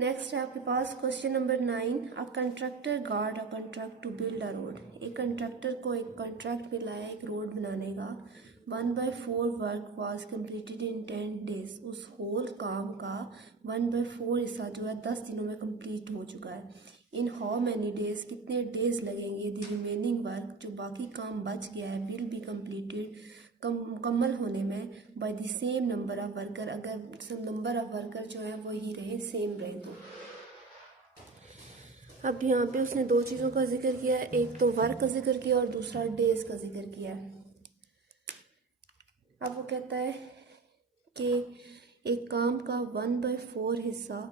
Next है आपके पास question number 9। A contractor got a contract to build a road. एक कंट्रैक्टर को एक कॉन्ट्रैक्ट मिला है एक रोड बनाने का। 1/4 work was completed in 10 days. उस होल काम का 1/4 हिस्सा जो है 10 दिनों में कंप्लीट हो चुका है। इन हाउ मैनी डेज, कितने डेज लगेंगे द रिमेनिंग वर्क, जो बाकी काम बच गया है, विल बी कंप्लीटेड, मुकम्मल होने में, by the same number of worker, अगर नंबर ऑफ वर्कर जो है वही रहे, सेम रहे तो। अब यहाँ पे उसने दो चीज़ों का जिक्र किया है, एक तो वर्क का जिक्र किया और दूसरा डेज का जिक्र किया है। अब वो कहता है कि एक काम का 1/4 हिस्सा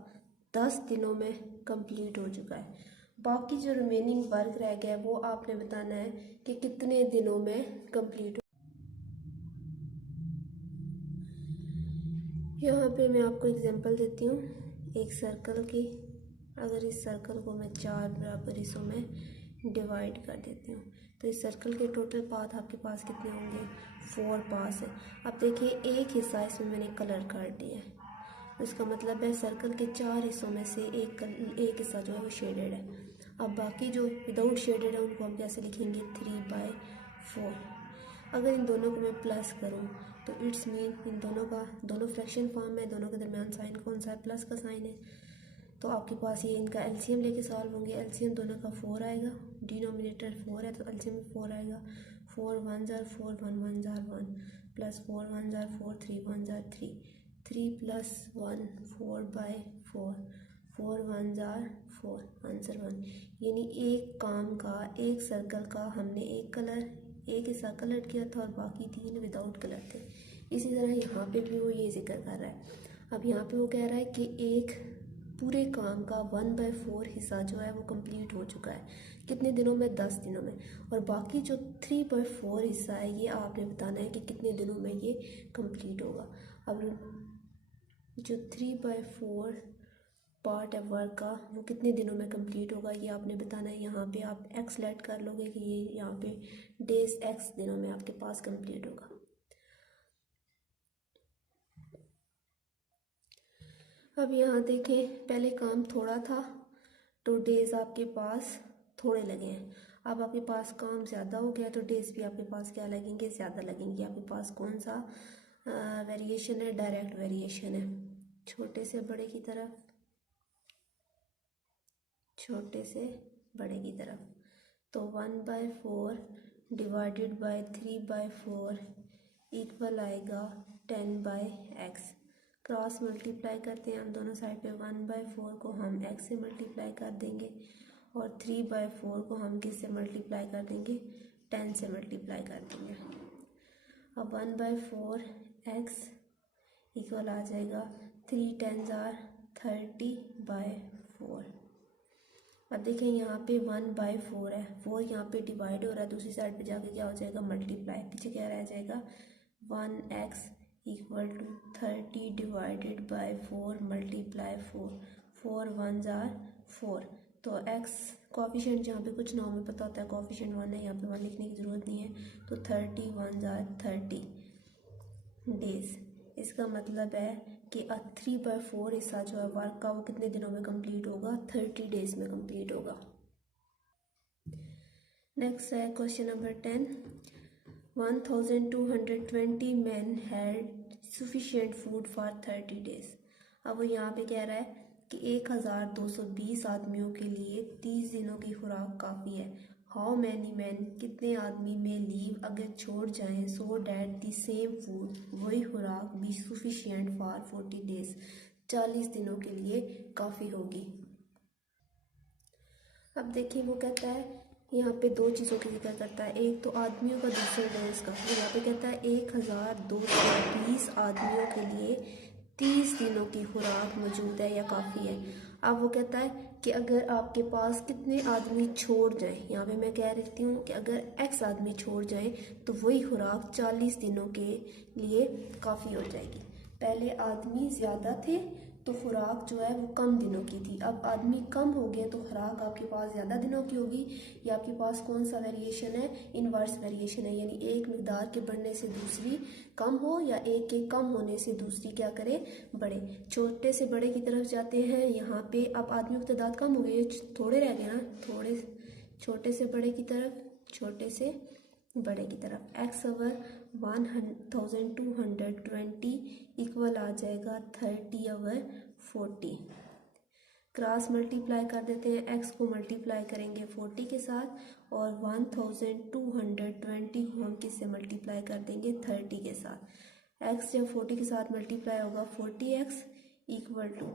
10 दिनों में कंप्लीट हो चुका है। बाकी जो रिमेनिंग वर्क रह गया है वो आपने बताना है कि कितने दिनों में कंप्लीट हो। यहाँ पे मैं आपको एग्जांपल देती हूँ एक सर्कल की। अगर इस सर्कल को मैं 4 बराबर हिस्सों में डिवाइड कर देती हूँ तो इस सर्कल के टोटल पाथ आपके पास कितने होंगे, 4 पास है। अब देखिए एक हिस्सा इसमें मैंने कलर कर दिया है, इसका मतलब है सर्कल के 4 हिस्सों में से एक हिस्सा जो है वो शेडेड है। अब बाकी जो विदाउट शेडेड है उनको हम कैसे लिखेंगे, 3/4। अगर इन दोनों को मैं प्लस करूँ तो इट्स मीन इन दोनों फ्रैक्शन फॉर्म है, दोनों के दरमियान साइन कौन सा है, प्लस का साइन है। तो आपके पास ये इनका एलसीएम लेके सॉल्व होंगे। एलसीएम दोनों का 4 आएगा, डिनोमिनेटर 4 है तो एलसीएम में 4 आएगा। 4 1 जार 4 1 1 जार 1 प्लस 4 1 जार 4 3 1 जार 3 3 प्लस 1 4/4 4 1 जार 4 आंसर 1। यानी एक काम का, एक सर्कल का हमने एक हिस्सा कलर किया था और बाकी 3 विदाउट कलर थे। इसी तरह यहाँ पे भी वो ये जिक्र कर रहा है। अब यहाँ पे वो कह रहा है कि एक पूरे काम का 1/4 हिस्सा जो है वो कंप्लीट हो चुका है, कितने दिनों में, 10 दिनों में। और बाकी जो 3/4 हिस्सा है ये आपने बताना है कि कितने दिनों में ये कंप्लीट होगा। अब जो 3/4 पार्ट है वर्क का वो कितने दिनों में कंप्लीट होगा ये आपने बताना है। यहाँ पे आप एक्स लेट कर लोगे कि ये यहाँ पे डेज एक्स दिनों में आपके पास कंप्लीट होगा। अब यहाँ देखें, पहले काम थोड़ा था तो डेज आपके पास थोड़े लगे हैं। अब आपके पास काम ज़्यादा हो गया तो डेज भी आपके पास क्या लगेंगे, ज़्यादा लगेंगे। आपके पास कौन सा वेरिएशन है, डायरेक्ट वेरिएशन है, छोटे से बड़े की तरफ, छोटे से बड़े की तरफ। तो 1/4 डिवाइडेड बाय 3/4 इक्वल आएगा 10/x। क्रॉस मल्टीप्लाई करते हैं हम दोनों साइड पे, 1/4 को हम x से मल्टीप्लाई कर देंगे और 3/4 को हम किस से मल्टीप्लाई कर देंगे, 10 से मल्टीप्लाई कर देंगे। अब 1/4 x इक्वल आ जाएगा 3 10 जार 30/4। अब देखें यहाँ पे 1/4 है, 4 यहाँ पे डिवाइड हो रहा है, दूसरी साइड पे जाके क्या हो जाएगा, मल्टीप्लाई। पीछे क्या रह जाएगा, 1x equal to 30 divided by 4 multiply 4 4 1 जार 4। तो x कोफिशिएंट जहाँ पे कुछ ना हो, हमें पता होता है कोफिशिएंट 1 है, यहाँ पे 1 लिखने की ज़रूरत नहीं है। तो 30 1 जार 30 डेज। इसका मतलब है कि 3/4 हिस्सा जो है वर्क का वो कितने दिनों में कंप्लीट होगा, 30 डेज में कंप्लीट होगा। नेक्स्ट है question number 10। 1220 men had sufficient food for 30 days। अब वो यहाँ पे कह रहा है कि 1220 आदमियों के लिए 30 दिनों की खुराक काफ़ी है। हाउ मैनी मैन, कितने आदमी में लीव, अगर छोड़ जाएं, so that the same food, वही खुराक, बी सफिशिएंट फॉर 40 डेज, 40 दिनों के लिए काफ़ी होगी। अब देखिए वो कहता है यहाँ पे दो चीज़ों की जिक्र करता है, एक तो आदमियों का, दूसरे डेज का। यहाँ पे कहता है 1220 आदमियों के लिए 30 दिनों की खुराक मौजूद है या काफ़ी है। अब वो कहता है कि अगर आपके पास कितने आदमी छोड़ जाएं, यहाँ पे मैं कह रही हूँ कि अगर x आदमी छोड़ जाएं तो वही खुराक 40 दिनों के लिए काफ़ी हो जाएगी। पहले आदमी ज़्यादा थे तो खुराक जो है वो कम दिनों की थी। अब आदमी कम हो गए तो खुराक आपके पास ज़्यादा दिनों की होगी। ये आपके पास कौन सा वेरिएशन है? इन्वर्स वेरिएशन है, यानी एक मिकदार के बढ़ने से दूसरी कम हो या एक के कम होने से दूसरी क्या करे? बढ़े। छोटे से बड़े की तरफ जाते हैं। यहाँ पे अब आदमियों की तादाद कम हो गई है, थोड़े रह गए ना, थोड़े छोटे से बड़े की तरफ, छोटे से बड़े की तरफ। x ओवर 1220 इक्वल आ जाएगा 30 ओवर 40। क्रॉस मल्टीप्लाई कर देते हैं, x को मल्टीप्लाई करेंगे 40 के साथ और 1220 को हम किससे मल्टीप्लाई कर देंगे? 30 के साथ। x जब 40 के साथ मल्टीप्लाई होगा 40x इक्वल टू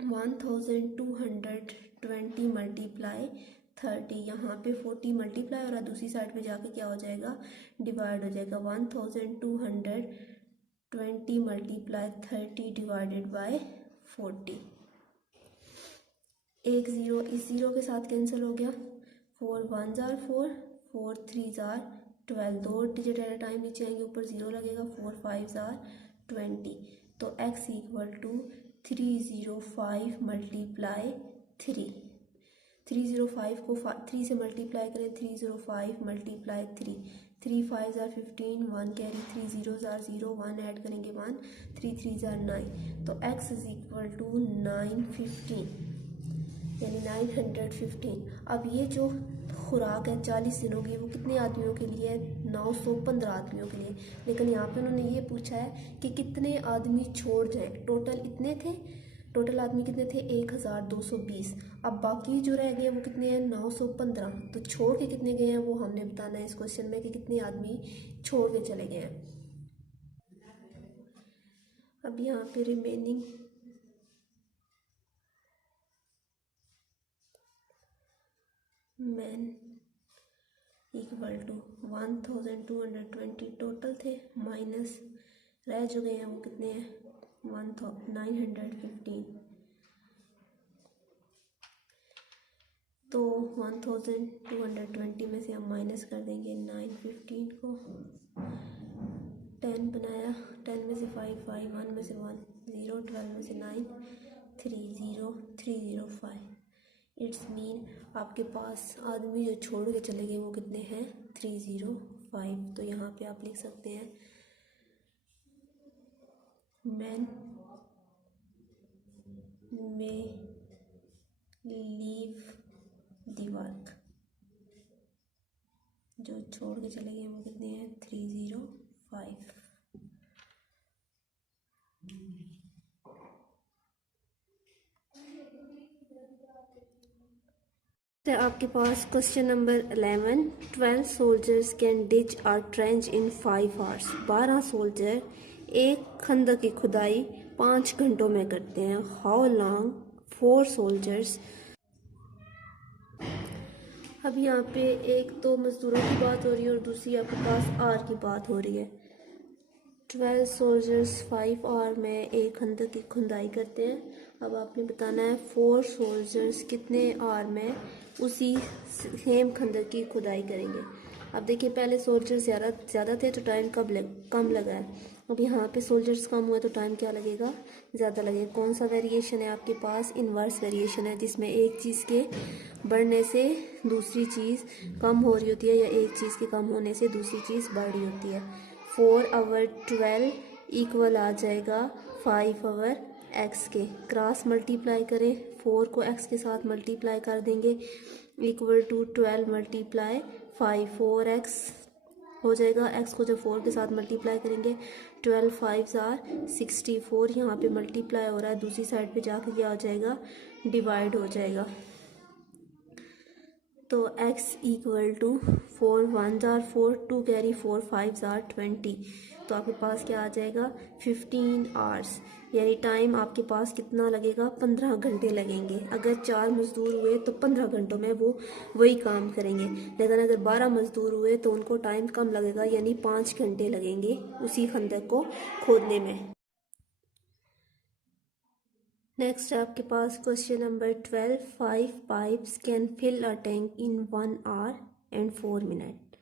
1220 मल्टीप्लाई 30। यहाँ पे 40 मल्टीप्लाई हो रहा है, दूसरी साइड पे जाके क्या हो जाएगा? डिवाइड हो जाएगा। 1220 मल्टीप्लाई 30 डिवाइडेड बाय 40। एक ज़ीरो इस ज़ीरो के साथ कैंसिल हो गया। 4 1 जार 4, 4 3 जार 12, दो डिजिट एट अ टाइम नीचे आएंगे, ऊपर ज़ीरो लगेगा। 4 5 जार 20। तो x इक्वल टू 305 मल्टीप्लाई 3। 305 को 3 से मल्टीप्लाई करें, 305 multiply 3। 3 5 jar 15, 1 carry, 3 0 jar 0, 1 add करेंगे 1, 3 3 जार 9। तो x इज इक्वल टू 915, यानी 915। अब ये जो खुराक है 40 दिनों की, वो कितने आदमियों के लिए है? 915 आदमियों के लिए। लेकिन यहाँ पे उन्होंने ये पूछा है कि कितने आदमी छोड़ जाएं। टोटल इतने थे, टोटल आदमी कितने थे? 1220। अब बाकी जो रह गए वो कितने हैं? 915। तो छोड़ के कितने गए हैं वो हमने बताना है इस क्वेश्चन में, कि कितने आदमी छोड़ के चले गए हैं। अब यहाँ पे remaining man equal to 1220 total थे, माइनस रह जो गए हैं वो कितने हैं? 915। तो 1220 में से हम माइनस कर देंगे 915 को। 10 बनाया, 10 में से 5 5, 1 में से 1 0, 12 में से 9 30305। इट्स मीन आपके पास आदमी जो छोड़ के चले गए वो कितने हैं? 305। तो यहाँ पे आप लिख सकते हैं मैन में लीव द वर्क। जो छोड़ के चले गए वो कितने हैं? 305। तो आपके पास question number 11, 12 soldiers can ditch a trench in 5 hours। 12 soldier एक खंदक की खुदाई 5 घंटों में करते हैं। How long 4 soldiers. अब यहाँ पे एक तो मजदूरों की बात हो रही है और दूसरी आपके पास आर की बात हो रही है। 12 सोल्जर्स 5 आवर में एक खंदक की खुदाई करते हैं। अब आपने बताना है 4 सोल्जर्स कितने आवर में उसी सेम खंदक की खुदाई करेंगे। अब देखिए पहले सोल्जर्स ज़्यादा थे तो टाइम कम लगा है। अब यहाँ पे सोल्जर्स कम हुए तो टाइम क्या लगेगा? ज़्यादा लगेगा। कौन सा वेरिएशन है आपके पास? इन्वर्स वेरिएशन है, जिसमें एक चीज़ के बढ़ने से दूसरी चीज़ कम हो रही होती है या एक चीज़ के कम होने से दूसरी चीज़ बढ़ रही होती है। 4 ओवर 12 इक्वल आ जाएगा 5 ओवर x के। क्रॉस मल्टीप्लाई करें, 4 को x के साथ मल्टीप्लाई कर देंगे इक्वल टू 12 मल्टीप्लाई 5, 4x हो जाएगा। x को जब 4 के साथ मल्टीप्लाई करेंगे 12 5 जार 64, यहाँ पे मल्टीप्लाई हो रहा है, दूसरी साइड पे जाके क्या हो जाएगा? डिवाइड हो जाएगा। तो x इक्वल टू 4 1 जार 4, 2 कैरी 4 5 जार 20। तो आपके पास क्या आ जाएगा? 15 आवर्स, यानी टाइम आपके पास कितना लगेगा? 15 घंटे लगेंगे। अगर 4 मजदूर हुए तो 15 घंटों में वो वही काम करेंगे, लेकिन अगर 12 मजदूर हुए तो उनको टाइम कम लगेगा, यानी 5 घंटे लगेंगे उसी खंदक को खोदने में। नेक्स्ट है आपके पास question number 12, 5 pipes can fill a tank in 1 hour and 4 minutes।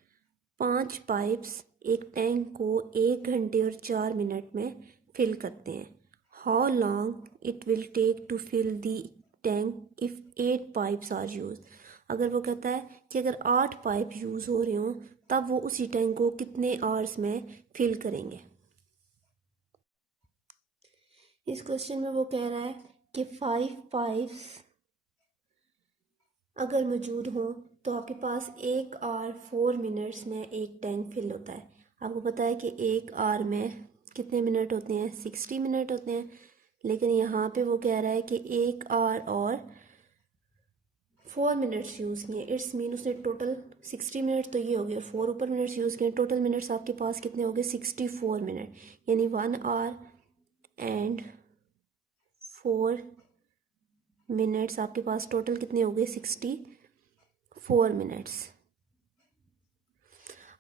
5 pipes एक टैंक को 1 घंटे और 4 मिनट में फिल करते हैं। How long it will take to fill the tank if 8 pipes are used. अगर वो कहता है कि अगर 8 पाइप यूज़ हो रहे हों तब वो उसी टैंक को कितने आवर्स में फिल करेंगे। इस क्वेश्चन में वो कह रहा है कि 5 पाइप्स अगर मौजूद हो तो आपके पास 1 आवर 4 मिनट्स में एक टैंक फिल होता है। आपको पता है कि 1 आवर में कितने मिनट होते हैं, 60 मिनट होते हैं। लेकिन यहाँ पे वो कह रहा है कि 1 आवर और 4 मिनट्स यूज़ किए, इट्स मीन उसने टोटल 60 मिनट तो ये हो गए और 4 ऊपर मिनट्स यूज़ किए, टोटल मिनट्स आपके पास कितने हो गए 64 मिनट, यानी 1 आवर एंड 4 मिनट्स आपके पास टोटल कितने हो गए 64 मिनट्स।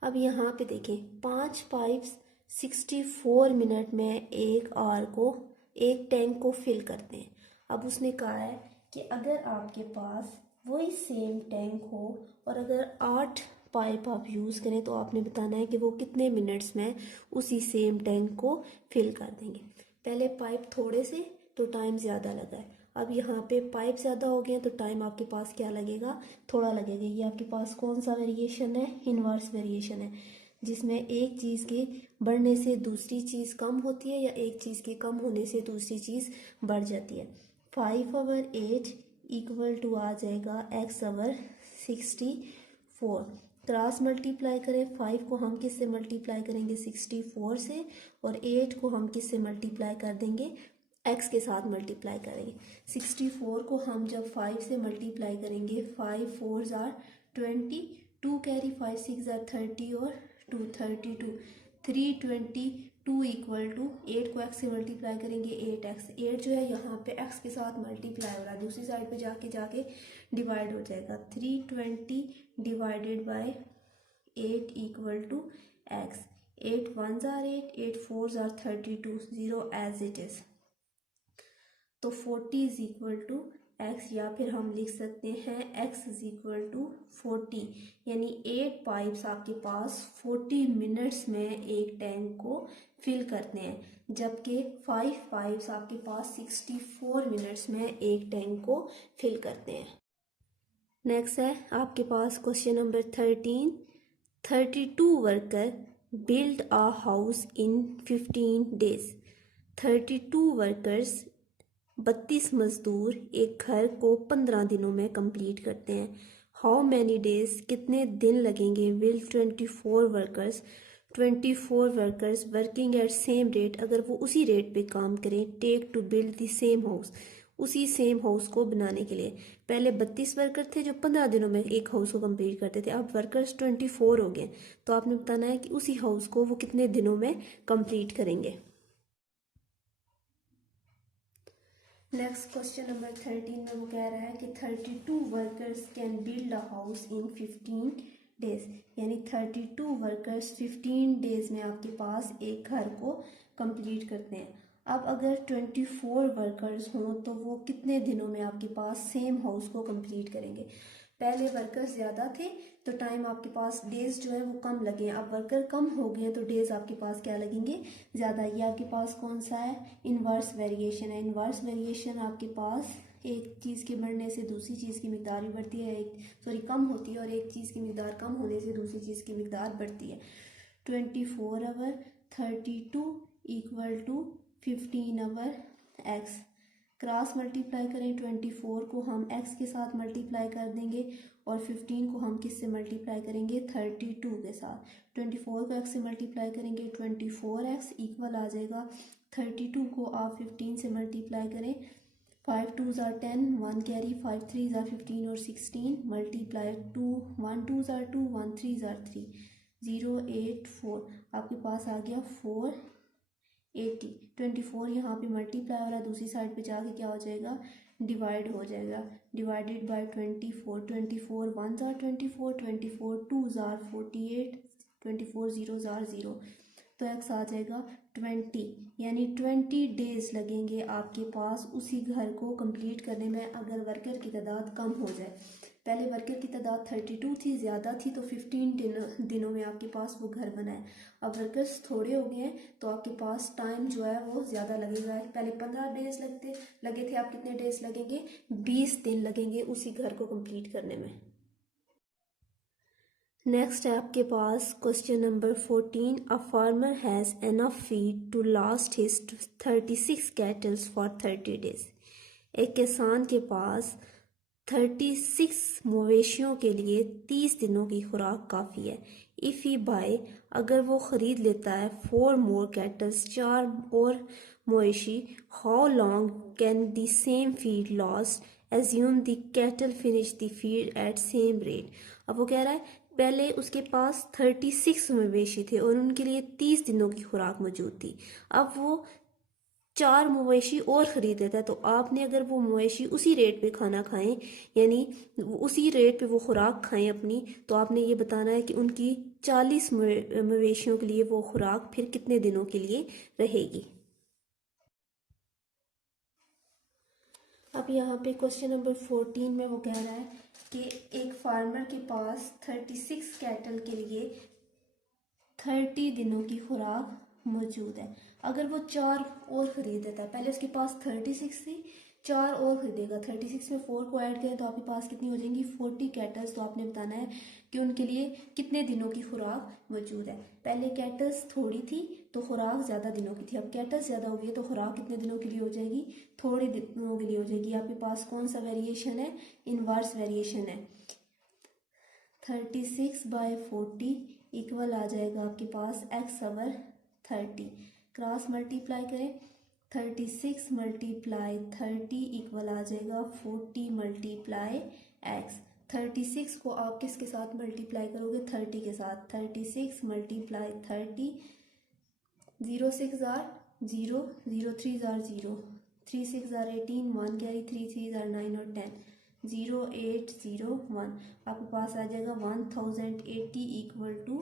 अब यहाँ पे देखें 5 पाइप्स 64 मिनट में एक आवर को एक टैंक को फिल करते हैं। अब उसने कहा है कि अगर आपके पास वही सेम टैंक हो और अगर 8 पाइप आप यूज़ करें तो आपने बताना है कि वो कितने मिनट्स में उसी सेम टैंक को फिल कर देंगे। पहले पाइप थोड़े से तो टाइम ज़्यादा लगा है, अब यहाँ पे पाइप ज़्यादा हो गए तो टाइम आपके पास क्या लगेगा, थोड़ा लगेगा। ये आपके पास कौन सा वेरिएशन है, इन्वर्स वेरिएशन है, जिसमें एक चीज़ के बढ़ने से दूसरी चीज़ कम होती है या एक चीज़ के कम होने से दूसरी चीज़ बढ़ जाती है। 5/8 इक्वल टू आ जाएगा x/64। क्रॉस मल्टीप्लाई करें, 5 को हम किससे मल्टीप्लाई करेंगे 64 से और 8 को हम किससे मल्टीप्लाई कर देंगे x के साथ मल्टीप्लाई करेंगे। 64 को हम जब 5 से मल्टीप्लाई करेंगे 5 4 ज़ार 20, 2 कैरी 5 6 ज़ार 30 और 2 32, 322 इक्वल टू 8 को x से मल्टीप्लाई करेंगे 8x, 8 जो है यहाँ पे x के साथ मल्टीप्लाई हो रहा है, दूसरी साइड पे जाके डिवाइड हो जाएगा। 320 divided by 8 equal to x, 8 1 ज़ार 8, 8 4 ज़ार 32, 0 एज इट इज़। तो 40 इज इक्वल टू x, या फिर हम लिख सकते हैं x इज इक्वल टू 40, यानी 8 पाइप्स आपके पास 40 मिनट्स में एक टैंक को फिल करते हैं, जबकि 5 पाइप्स आपके पास 64 मिनट्स में एक टैंक को फिल करते हैं। नेक्स्ट है आपके पास question number 13। 32 worker build a house in 15 days. 32 workers 32 मजदूर एक घर को 15 दिनों में कंप्लीट करते हैं। हाउ मैनी डेज कितने दिन लगेंगे will 24 workers working at same rate, अगर वो उसी रेट पे काम करें, take to build the same house, उसी सेम हाउस को बनाने के लिए। पहले 32 वर्कर थे जो 15 दिनों में एक हाउस को कंप्लीट करते थे, अब वर्कर्स 24 हो गए, तो आपने बताना है कि उसी हाउस को वो कितने दिनों में कंप्लीट करेंगे। नेक्स्ट क्वेश्चन नंबर 13 में वो कह रहा है कि 32 workers can build a house in 15 days, यानी 32 वर्कर्स 15 डेज में आपके पास एक घर को कंप्लीट करते हैं। अब अगर 24 वर्कर्स हों तो वो कितने दिनों में आपके पास सेम हाउस को कंप्लीट करेंगे। पहले वर्कर्स ज़्यादा थे तो टाइम आपके पास डेज जो है वो कम लगे, अब वर्कर कम हो गए तो डेज आपके पास क्या लगेंगे ज़्यादा। ये आपके पास कौन सा है, इन्वर्स वेरिएशन है। इन्वर्स वेरिएशन आपके पास एक चीज़ के बढ़ने से दूसरी चीज़ की मिकदार भी बढ़ती है, कम होती है, और एक चीज़ की मिकदार कम होने से दूसरी चीज़ की मिकदार बढ़ती है। 24 hour 32 equal to 15 hour x, cross multiply करें, 24 को हम x के साथ मल्टीप्लाई कर देंगे और 15 को हम किस से मल्टीप्लाई करेंगे 32 के साथ। 24 को x से मल्टीप्लाई करेंगे 24x इक्वल आ जाएगा 32 को आप 15 से मल्टीप्लाई करें, 5 2 ज़ार 10, 1 कैरी 5 3 ज़ार 15 और 16 मल्टीप्लाई 2 1 2 ज़ार 2, 1 3 ज़ार 3, 0 8 4, आपके पास आ गया 480। 24 यहाँ पे मल्टीप्लाई हो रहा है, दूसरी साइड पे जाके क्या हो जाएगा डिवाइड हो जाएगा, डिवाइडेड बाय 24, 24 1 ज़ार 24, 24 2 ज़ार 48, 24 0 ज़ार 0, तो x आ जाएगा 20, यानी 20 डेज लगेंगे आपके पास उसी घर को कंप्लीट करने में अगर वर्कर की तादाद कम हो जाए। पहले वर्कर की तादाद 32 थी, ज़्यादा थी, तो 15 दिनों में आपके पास वो घर बना है। अब वर्कर्स थोड़े हो गए हैं तो आपके पास टाइम जो है वो ज़्यादा लगेगा। पहले 15 डेज लगे थे, आप कितने डेज लगेंगे? 20 दिन लगेंगे उसी घर को कंप्लीट करने में। नेक्स्ट है आपके पास question number 14। A farmer has enough feed to last his 36 cattles for 30 days. एक किसान के पास 36 मवेशियों के लिए 30 दिनों की खुराक काफ़ी है। इफ़ ही बाय, अगर वो ख़रीद लेता है 4 मोर कैटल्स, 4 और मवेशी, how long can the same feed last, assume the cattle finish the feed at same rate. अब वो कह रहा है पहले उसके पास 36 मवेशी थे और उनके लिए 30 दिनों की खुराक मौजूद थी। अब वो 4 मवेशी और ख़रीद लेता है, तो आपने अगर वो मवेशी उसी रेट पे खाना खाएं, यानी उसी रेट पे वो खुराक खाएं अपनी, तो आपने ये बताना है कि उनकी 40 मवेशियों के लिए वो खुराक फिर कितने दिनों के लिए रहेगी। अब यहाँ पे क्वेश्चन नंबर 14 में वो कह रहा है कि एक फार्मर के पास 36 कैटल के लिए 30 दिनों की खुराक मौजूद है। अगर वो 4 और ख़रीद देता है, पहले उसके पास 36 थी, 4 और ख़रीदेगा, 36 में 4 को ऐड करें तो आपके पास कितनी हो जाएंगी? 40 कैटल्स। तो आपने बताना है कि उनके लिए कितने दिनों की खुराक मौजूद है। पहले कैटल्स थोड़ी थी तो खुराक ज़्यादा दिनों की थी, अब कैटल्स ज़्यादा हो गई तो खुराक कितने दिनों के लिए हो जाएगी? थोड़े दिनों के लिए हो जाएगी। आपके पास कौन सा वेरिएशन है? इनवर्स वेरिएशन है। 36/40 इक्वल आ जाएगा आपके पास x/30। क्रॉस मल्टीप्लाई करें, 36 मल्टीप्लाई 30 इक्वल आ जाएगा 40 मल्टीप्लाई x। 36 को आप किसके साथ मल्टीप्लाई करोगे? 30 के साथ। 36 multiply 30, 0 6 jar 0, 0 3 jar 0, 3 6 jar 18, 1 carry, 3 3 jar 9 और 10, 0801। आपके पास आ जाएगा 1080 इक्वल टू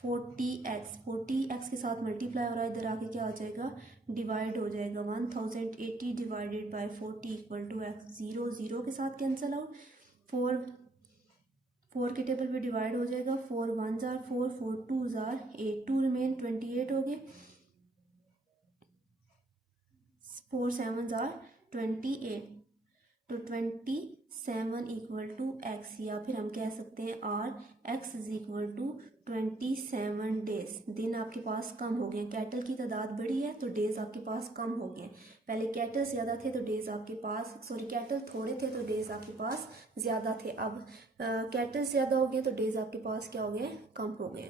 40x। 40x के साथ मल्टीप्लाई हो रहा है, इधर आके क्या हो जाएगा? डिवाइड हो जाएगा। 1080 divided by 40 equal to x। 0 0 के साथ कैंसिल आउट, 4 के टेबल पे डिवाइड हो जाएगा। 4 1 जार 4, 4 2 जार 8, 2 रिमेन 28 हो गए, 4 7 जार 28, तो 27 इक्वल टू एक्स, या फिर हम कह सकते हैं or x is equal to 27 days. दिन आपके पास कम हो गए, कैटल की तादाद बढ़ी है तो डेज आपके पास कम हो गए। पहले कैटल ज़्यादा थे तो डेज आपके पास, सॉरी कैटल थोड़े थे तो डेज आपके पास ज़्यादा थे। अब कैटल ज़्यादा हो गए तो डेज आपके पास क्या हो गए? कम हो गए।